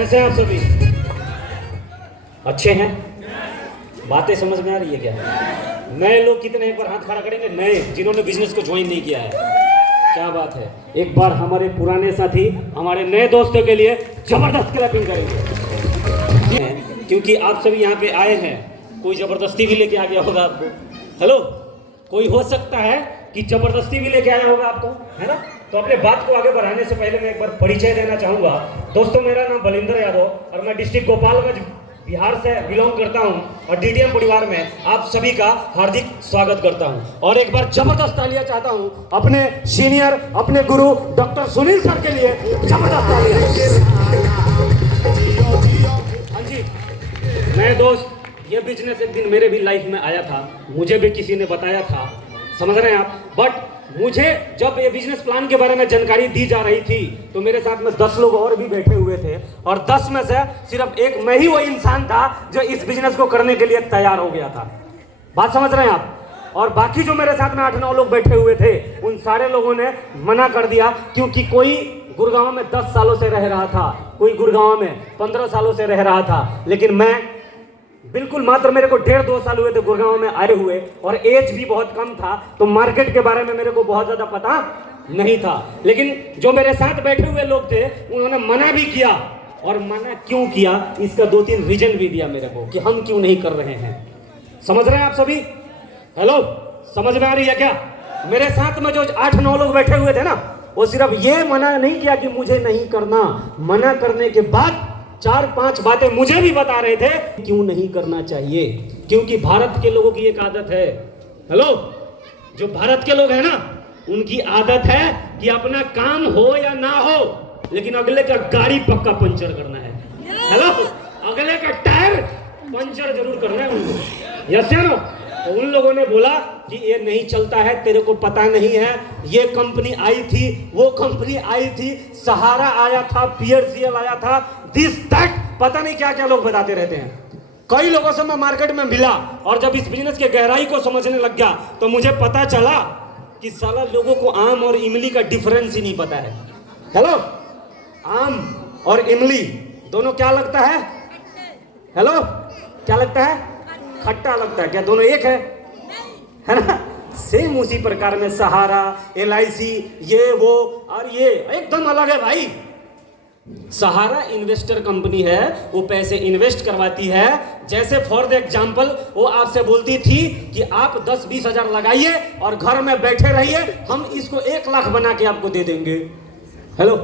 कैसे हैं आप सभी? अच्छे हैं? बातें समझ में आ रही है क्या? नए लोग कितने एक बार हाथ खड़ा करेंगे? नए जिन्होंने बिजनेस को ज्वाइन नहीं किया है। क्या बात है, एक बार हमारे पुराने साथी हमारे नए दोस्तों के लिए जबरदस्त क्लैपिंग करेंगे, क्योंकि आप सभी यहाँ पे आए हैं। कोई जबरदस्ती भी लेके आ गया होगा आपको। हेलो, कोई हो सकता है कि जबरदस्ती भी लेके आया होगा आपको, है ना? तो अपने बात को आगे बढ़ाने से पहले मैं एक बार परिचय देना चाहूँगा। दोस्तों, मेरा नाम बलिंदर यादव और मैं डिस्ट्रिक्ट गोपालगंज बिहार से बिलोंग करता हूँ और डीटीएम परिवार में आप सभी का हार्दिक स्वागत करता हूँ। और एक बार जबरदस्त तालियां चाहता हूँ अपने सीनियर, अपने गुरु डॉक्टर सुनील सर के लिए। जबरदस्त तालियां। हाँ जी, मैं दोस्त, ये बिजनेस एक दिन मेरे भी लाइफ में आया था, मुझे भी किसी ने बताया था, समझ रहे हैं आप? बट मुझे जब ये बिजनेस प्लान के बारे में जानकारी दी जा रही थी तो मेरे साथ में 10 लोग और भी बैठे हुए थे और 10 में से सिर्फ एक मैं ही वो इंसान था जो इस बिजनेस को करने के लिए तैयार हो गया था। बात समझ रहे हैं आप? और बाकी जो मेरे साथ में 8-9 लोग बैठे हुए थे उन सारे लोगों ने मना कर दिया, क्योंकि कोई गुड़गांव में 10 सालों से रह रहा था, कोई गुड़गांव में 15 सालों से रह रहा था, लेकिन मैं बिल्कुल मात्र मेरे को 1.5-2 साल हुए थे गुड़गांव में आए हुए और एज भी बहुत कम था, तो मार्केट के बारे में मेरे को बहुत ज़्यादा पता नहीं था। लेकिन जो मेरे साथ बैठे हुए लोग थे उन्होंने मना भी किया, और मना क्यों किया इसका 2-3 रीजन भी दिया मेरे को कि हम क्यों नहीं कर रहे हैं। समझ रहे हैं आप सभी? हेलो, समझ में आ रही है क्या? मेरे साथ में जो 8-9 लोग बैठे हुए थे ना, वो सिर्फ ये मना नहीं किया कि मुझे नहीं करना, मना करने के बाद 4-5 बातें मुझे भी बता रहे थे क्यों नहीं करना चाहिए। क्योंकि भारत के लोगों की एक आदत है, हेलो, जो भारत के लोग हैं ना, उनकी आदत है कि अपना काम हो या ना हो लेकिन अगले का गाड़ी पक्का पंचर करना है। हेलो, अगले का टायर पंचर जरूर करना है उनको। यस या नो? तो उन लोगों ने बोला कि ये नहीं चलता है, तेरे को पता नहीं है, ये कंपनी आई थी, वो कंपनी आई थी, सहारा आया था, पीएरसीएल आया था, दिस दैट, पता नहीं क्या क्या लोग बताते रहते हैं। कई लोगों से मैं मार्केट में मिला और जब इस बिजनेस के गहराई को समझने लग गया तो मुझे पता चला कि साला लोगों को आम और इमली का डिफरेंस ही नहीं पता है। हेलो, आम और इमली दोनों क्या लगता है? हेलो, क्या लगता है? खट्टा लगता है। क्या दोनों एक है ना? सेम उसी प्रकार में सहारा, LIC, ये वो और ये एकदम अलग है भाई। सहारा इन्वेस्टर कंपनी है, वो पैसे इन्वेस्ट करवाती है। जैसे फॉर द एग्जाम्पल वो आपसे बोलती थी कि आप 10-20 हजार लगाइए और घर में बैठे रहिए, हम इसको 1 लाख बना के आपको दे देंगे। हेलो,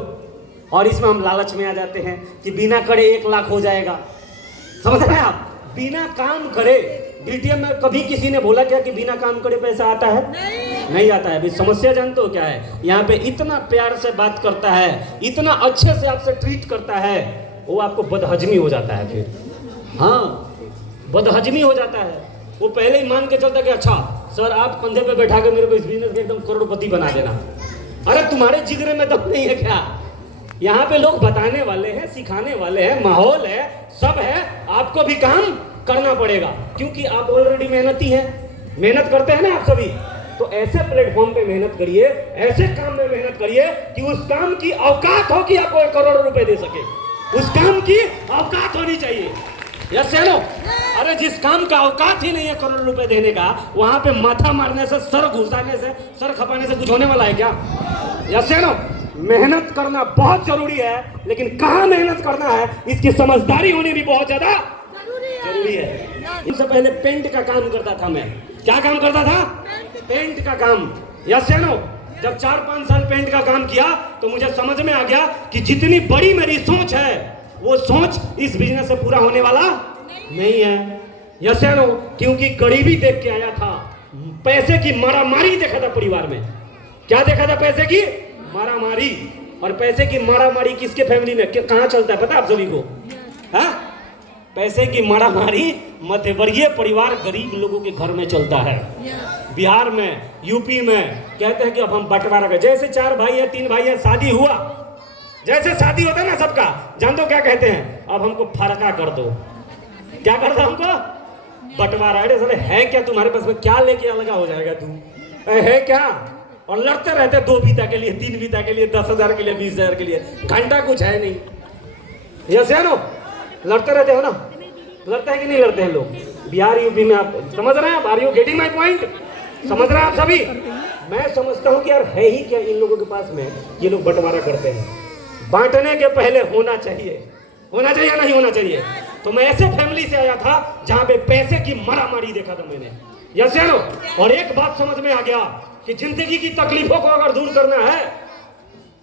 और इसमें हम लालच में आ जाते हैं कि बिना करे 1 लाख हो जाएगा। समझ रहे हैं आप? बिना काम करे। डीटीएम में कभी किसी ने बोला क्या कि बिना काम करे पैसा आता है? नहीं आता है। अभी समस्या जानते हो क्या है? यहाँ पे इतना प्यार से बात करता है, इतना अच्छे से आपसे ट्रीट करता है, वो आपको बदहजमी हो जाता है फिर। हाँ, बदहजमी हो जाता है। वो पहले ही मान के चलता कि अच्छा सर, आप कंधे पे बैठा के मेरे को इस बिजनेस में एकदम करोड़पति बना देना। अरे तुम्हारे जिगरे में दम नहीं है क्या? यहाँ पे लोग बताने वाले हैं, सिखाने वाले हैं, माहौल है, सब है, आपको भी काम करना पड़ेगा क्योंकि आप ऑलरेडी मेहनती हैं, मेहनत करते हैं ना आप सभी। तो ऐसे प्लेटफॉर्म पे मेहनत करिए, ऐसे काम में मेहनत करिए कि उस काम की औकात हो कि आपको 1 करोड़ रुपए दे सके। उस काम की औकात होनी चाहिए। यस या नो? अरे जिस काम का औकात ही नहीं है करोड़ रुपए देने का, वहां पे माथा मारने से, सर घुसाने से, सर खपाने से कुछ होने वाला है क्या? यस या नो? मेहनत करना बहुत जरूरी है, लेकिन कहाँ मेहनत करना है इसकी समझदारी होनी भी बहुत ज्यादा जरूरी है। इससे पहले पेंट का काम करता था मैं। क्या काम करता था? पेंट का काम। यस या नो? जब 4-5 साल पेंट का काम किया तो मुझे समझ में आ गया कि जितनी बड़ी मेरी सोच है वो सोच इस बिजनेस से पूरा होने वाला नहीं है। यस या नो? क्योंकि गरीबी देख के आया था, पैसे की मारामारी देखा था परिवार में। क्या देखा था? पैसे की मारामारी। और पैसे की मारामारी किसके फैमिली में कहाँ चलता है पता आप सभी को? हाँ, पैसे की मारामारी मध्यवर्गीय परिवार, गरीब लोगों के घर में चलता है। बिहार में, यूपी में कहते हैं कि अब हम बंटवारा करें। जैसे 4 भाई है, 3 भाई है, शादी हुआ, जैसे शादी होता है ना सबका, जान दो क्या कहते हैं? अब हमको फरका कर दो। क्या कर दो हमको? बंटवारा। अरे साले है क्या तुम्हारे पास में? क्या लेके अलगा हो जाएगा तू? है क्या? और लड़ते रहते 2 बीता के लिए, 3 बीता के लिए, 10,000 के लिए, 20,000 के लिए। घंटा कुछ है नहीं। यस या नो? लड़ते रहते हो ना? लड़ते हैं कि नहीं लड़ते हैं लोग? बिहार यूपी में आप समझ रहे हैं? Are you getting my point? समझ रहे हैं आप सभी? मैं समझता हूं कि यार है ही क्या इन लोगों के पास में, ये लोग बंटवारा करते हैं। बांटने के पहले होना चाहिए, होना चाहिए नहीं होना चाहिए? तो मैं ऐसे फैमिली से आया था जहां पे पैसे की मारामारी देखा था मैंने। यस या नो? और एक बात समझ में आ गया कि जिंदगी की तकलीफों को अगर दूर करना है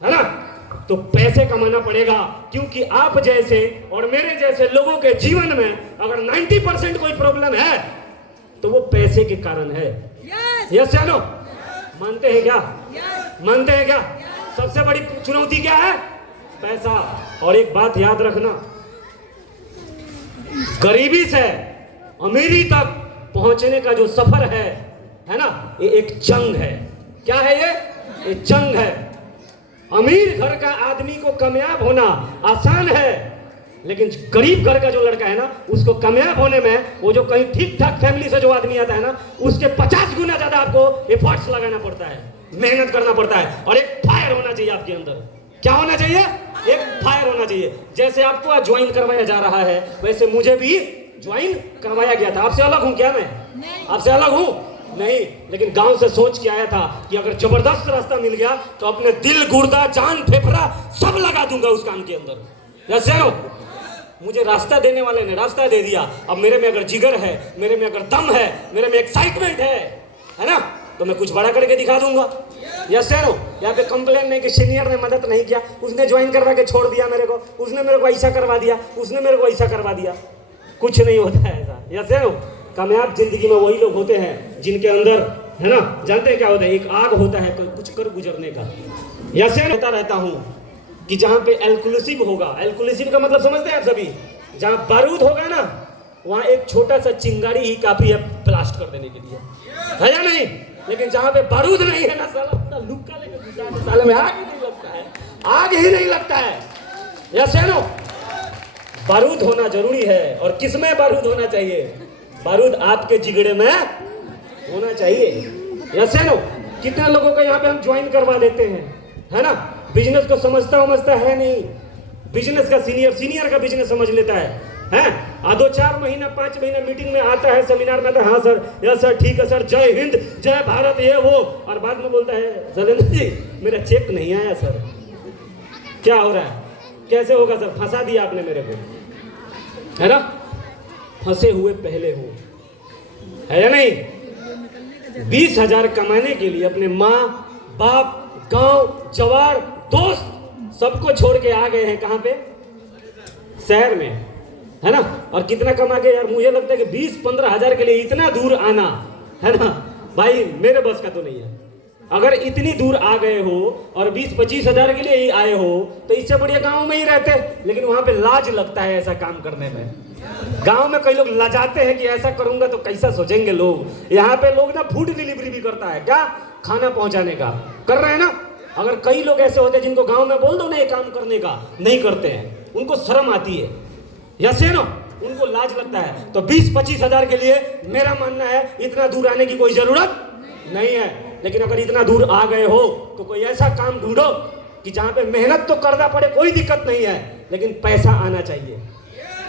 ना, तो पैसे कमाना पड़ेगा। क्योंकि आप जैसे और मेरे जैसे लोगों के जीवन में अगर 90% कोई प्रॉब्लम है तो वो पैसे के कारण है। यस या नो? मानते हैं क्या? मानते हैं क्या? सबसे बड़ी चुनौती क्या है? पैसा। और एक बात याद रखना, गरीबी से अमीरी तक पहुंचने का जो सफर है ना, ये एक जंग है। क्या है ये जंग है। अमीर घर का आदमी को कामयाब होना आसान है, लेकिन गरीब घर का जो लड़का है ना, उसको कामयाब होने में वो जो कहीं ठीक ठाक फैमिली से जो आदमी आता है ना, उसके 50 गुना ज्यादा आपको एफर्ट्स लगाना पड़ता है, मेहनत करना पड़ता है। और एक फायर होना चाहिए आपके अंदर। क्या होना चाहिए? एक फायर होना चाहिए। जैसे आपको ज्वाइन करवाया जा रहा है, वैसे मुझे भी ज्वाइन करवाया गया था। आपसे अलग हूं क्या मैं? आपसे अलग हूं? नहीं, लेकिन गांव से सोच के आया था कि अगर जबरदस्त रास्ता मिल गया तो अपने दिल, गुर्दा, जान, फेफड़ा सब लगा दूंगा उस काम के अंदर। जैसे मुझे रास्ता देने वाले ने रास्ता दे दिया। अब मेरे में अगर जिगर है, मेरे में अगर दम है, मेरे में एक्साइटमेंट है ना, तो मैं कुछ बड़ा करके दिखा दूंगा। Yes no? यहाँ पे कंप्लेन नहीं कि सीनियर ने मदद नहीं किया, उसने ज्वाइन करवा के छोड़ दिया मेरे को, उसने मेरे को ऐसा करवा दिया, उसने मेरे को ऐसा करवा दिया। कुछ नहीं होता है ऐसा। Yes no? कामयाब जिंदगी में वही लोग होते हैं जिनके अंदर, है ना, जानते हैं क्या होता है? एक आग होता है कुछ कर गुजरने का। यस कहता रहता हूं कि जहां पे एल्कुलिसिव होगा, एल्कुलिसिव का मतलब समझते हैं आप सभी? जहां बारूद होगा ना, वहां एक छोटा सा चिंगारी ही काफी है ब्लास्ट कर देने के लिए, है या नहीं? लेकिन जहां पे बारूद नहीं है ना, साला लुक्का लेकर साले में आग ही नहीं लगता है, आग ही नहीं लगता है। Yes no? बारूद होना जरूरी है। और किसमें बारूद होना चाहिए? बारूद आपके जिगड़े में होना चाहिए। Yes no? कितने लोगों को यहाँ पे हम ज्वाइन करवा देते हैं, है ना? बिजनेस को समझता है नहीं। बिजनेस का सीनियर का बिजनेस समझ लेता है। 2-4 महीना 5 महीना मीटिंग में आता है, सेमिनार में आता है, हाँ सर, यस सर, ठीक है सर, जय हिंद, जय भारत, ये वो, और बाद में बोलता है, शैलेंद्र जी मेरा चेक नहीं आया सर। क्या हो रहा है? कैसे होगा सर? फंसा दिया आपने मेरे को, है ना? फंसे हुए पहले हो, है या नहीं? 20,000 कमाने के लिए अपने माँ बाप, गांव, जवार, दोस्त सबको छोड़ के आ गए हैं। कहां पे? शहर में, है ना? और कितना कमा के यार, मुझे लगता है कि 20-15 हजार के लिए इतना दूर आना, है ना भाई, मेरे बस का तो नहीं है। अगर इतनी दूर आ गए हो और 20-25 हजार के लिए ही आए हो, तो इससे बढ़िया गांव में ही रहते। लेकिन वहां पे लाज लगता है ऐसा काम करने में। गांव में कई लोग लजाते हैं कि ऐसा करूंगा तो कैसा सोचेंगे लोग। यहाँ पे लोग ना फूड डिलीवरी भी करता है, क्या खाना पहुंचाने का कर रहे हैं ना। अगर कई लोग ऐसे होते हैं जिनको गांव में बोल दो ना ये काम करने का, नहीं करते हैं, उनको शर्म आती है। Yes no? उनको लाज लगता है। तो 20-25 हजार के लिए मेरा मानना है इतना दूर आने की कोई जरूरत नहीं है। लेकिन अगर इतना दूर आ गए हो तो कोई ऐसा काम ढूंढो कि जहां पे मेहनत तो करना पड़े, कोई दिक्कत नहीं है, लेकिन पैसा आना चाहिए।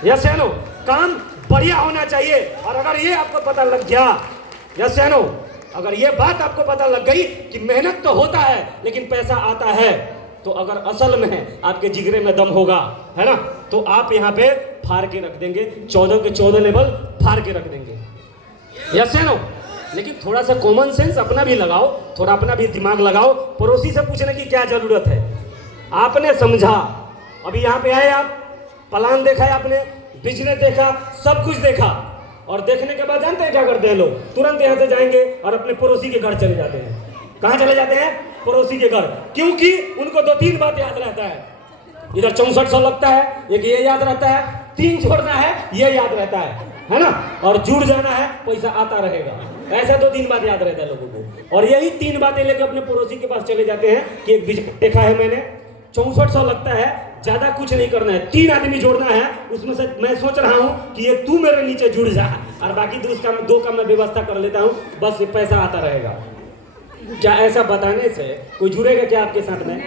Yes no? काम बढ़िया होना चाहिए। और अगर ये आपको पता लग गया, यस नो, अगर ये बात आपको पता लग गई कि मेहनत तो होता है लेकिन पैसा आता है, तो अगर असल में आपके जिगरे में दम होगा, है ना, तो आप यहाँ पे फाड़ के रख देंगे, 14 के 14 लेवल फाड़ के रख देंगे। Yes no? लेकिन थोड़ा सा कॉमन सेंस अपना भी लगाओ, थोड़ा अपना भी दिमाग लगाओ। पड़ोसी से पूछने की क्या जरूरत है? आपने समझा, अभी यहाँ पे आए आप, प्लान देखा है आपने, बिजनेस देखा, सब कुछ देखा, और देखने के बाद जानते हैं क्या करते हैं लोग? तुरंत यहाँ से जाएंगे और अपने पड़ोसी के घर चले जाते हैं। कहाँ चले जाते हैं? पड़ोसी के घर। क्योंकि उनको 2-3 बात याद रहता है। इधर 6400 लगता है, एक ये याद रहता है, 3 छोड़ना है ये याद रहता है ना, और जुड़ जाना है, पैसा आता रहेगा। ऐसा 2-3 बात याद रहता है लोगों को। और यही 3 बातें लेकर अपने पड़ोसी के पास चले जाते हैं कि एक बिजनेस देखा है मैंने, 6400 लगता है, ज्यादा कुछ नहीं करना है, 3 आदमी जोड़ना है, उसमें से मैं सोच रहा हूँ कि ये तू मेरे नीचे जुड़ जा और बाकी 2 का मैं व्यवस्था कर लेता हूँ, बस ये पैसा आता रहेगा। क्या ऐसा बताने से कोई जुड़ेगा क्या आपके साथ में?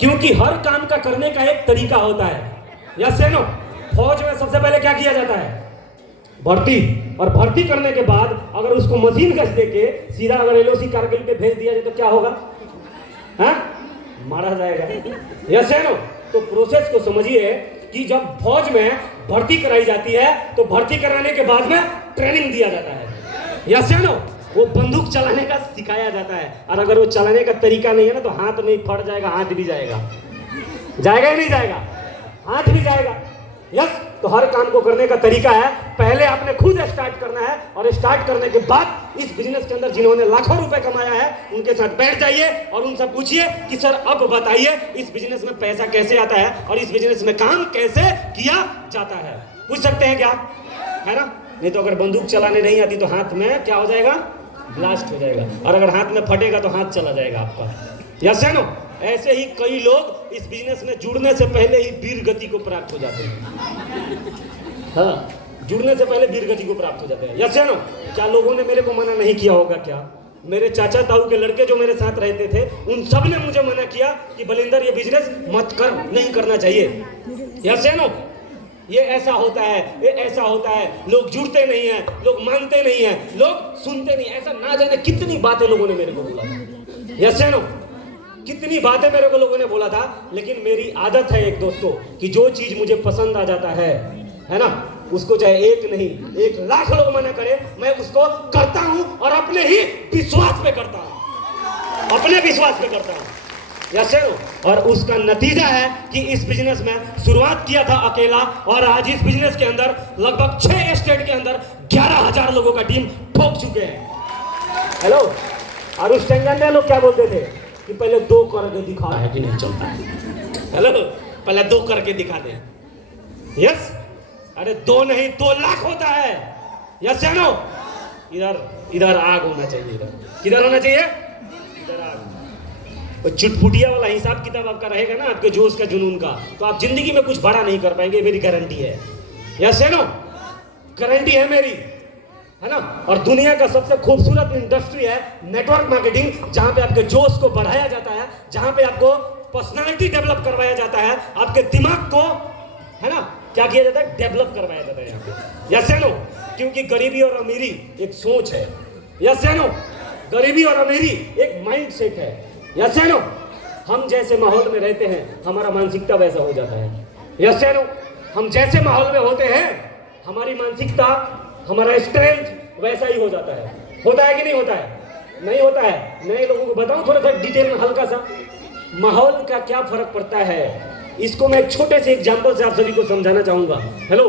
क्योंकि हर काम का करने का एक तरीका होता है। यस या नो? फौज में सबसे पहले क्या किया जाता है? भर्ती। और भर्ती करने के बाद अगर उसको मशीन गश देके सीधा अगर एलओसी कारगिल पे भेज दिया जाए तो क्या होगा? हाँ, मारा जाएगा। यस या नो? तो प्रोसेस को समझिए कि जब फौज में भर्ती कराई जाती है तो भर्ती कराने के बाद में ट्रेनिंग दिया जाता है। यस या नो? वो बंदूक चलाने का सिखाया जाता है, और अगर वो चलाने का तरीका नहीं है ना तो हाथ नहीं फट जाएगा, हाथ भी जाएगा। जाएगा ही नहीं जाएगा? हाथ भी जाएगा। यस, तो हर काम को करने का तरीका है, पहले आपने खुद स्टार्ट करना है, और स्टार्ट करने के बाद इस बिजनेस के अंदर जिन्होंने लाखों रुपए कमाया है उनके साथ बैठ जाइए और उनसे पूछिए कि सर अब बताइए इस बिजनेस में पैसा कैसे आता है और इस बिजनेस में काम कैसे किया जाता है। पूछ सकते हैं क्या? है ना? नहीं तो अगर बंदूक चलाने नहीं आती तो हाथ में क्या हो जाएगा? ब्लास्ट हो जाएगा, और अगर हाथ में फटेगा तो हाथ चला जाएगा आपका। यस या नो? ऐसे ही कई लोग इस बिजनेस में जुड़ने से पहले ही वीर गति को प्राप्त हो जाते हैं। हाँ, जुड़ने से पहले वीर गति को प्राप्त हो जाते हैं। यस या नो? क्या लोगों ने मेरे को मना नहीं किया होगा? क्या मेरे चाचा ताऊ के लड़के जो मेरे साथ रहते थे उन सब ने मुझे मना किया कि बलिंदर ये बिजनेस मत कर, नहीं करना चाहिए। यस या नो? ये ऐसा होता है, ये ऐसा होता है, लोग जुड़ते नहीं हैं, लोग मानते नहीं हैं, लोग सुनते नहीं। ऐसा ना जाने कितनी बातें लोगों ने मेरे को बोला था। यस या नो? कितनी बातें मेरे को लोगों ने बोला था, लेकिन मेरी आदत है एक दोस्तों कि जो चीज मुझे पसंद आ जाता है ना, उसको चाहे एक नहीं 1,00,000 लोग मना करे, मैं उसको करता हूं और अपने ही विश्वास पे करता हूं, अपने विश्वास पे करता हूं। यस या नो? और उसका नतीजा है कि इस बिजनेस में शुरुआत किया था अकेला, और आज इस बिजनेस के अंदर लगभग 6 स्टेट के अंदर 11,000 लोगों का टीम ठोक चुके हैं। हेलो, और उस टाइम लोग क्या बोलते थे कि पहले 2 करके दिखा है कि नहीं चलता है। हेलो, पहले 2 करके दिखा दे। यस, अरे 2 नहीं 2,00,000 होता है। यस या नो? इधर आग होना चाहिए। इधर किधर होना चाहिए? इधर आग। चुटपुटिया वाला हिसाब किताब आपका रहेगा ना, आपके जोश का जुनून का, तो आप जिंदगी में कुछ बड़ा नहीं कर पाएंगे, मेरी गारंटी है। यस या नो? गारंटी है मेरी, है ना? और दुनिया का सबसे खूबसूरत इंडस्ट्री है नेटवर्क मार्केटिंग, जहां पे आपके जोश को बढ़ाया जाता है, जहां पे आपको पर्सनालिटी डेवलप करवाया जाता है, आपके दिमाग को, है ना, क्या किया जाता है? डेवलप करवाया जाता है यहाँ पे। यस या नो? क्योंकि गरीबी और अमीरी एक सोच है। यस या नो? गरीबी और अमीरी एक माइंड सेट है। यस या नो? हम जैसे माहौल में रहते हैं हमारा मानसिकता वैसा हो जाता है। यस या नो? हम जैसे माहौल में होते हैं हमारी मानसिकता, हमारा स्ट्रेंथ वैसा ही हो जाता है। होता है कि नहीं होता है? नहीं होता है। नए लोगों को बताऊं थोड़ा सा डिटेल में, हल्का सा माहौल का क्या फर्क पड़ता है, इसको मैं एक छोटे से एग्जांपल से आप सभी को समझाना चाहूंगा। हेलो,